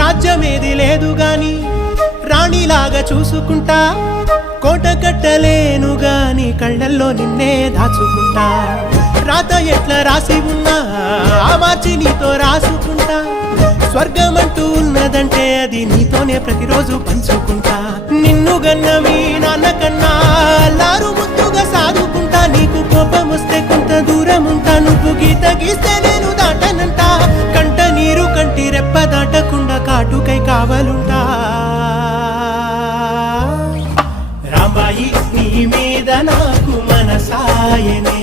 రాజ్యమేది లేదు గాని రాణిలాగా చూసుకుంటా, కోట కట్టలేను గాని కళ్ళల్లో నిన్నే దాచుకుంటా. రాత ఎట్లా రాసి ఉన్నా ఆ మార్చి నీతో రాసుకుంటా. స్వర్గమంటూ ఉన్నదంటే అది నీతోనే ప్రతిరోజు పంచుకుంటా. నిన్ను గన్న మీ నాన్న కన్నా లారు ముద్దుగా సాదుకుంటా. నీకు కోపం వస్తే కొంత దూరం ఉంటా, నువ్వు గీత గీస్తే నేను దాటనంట. కంట నీరు కంటి రెప్ప దాటకుండా కాటుకై కావలుంటా. రాంబాయి నీ మీద నాకు మనసాయనే,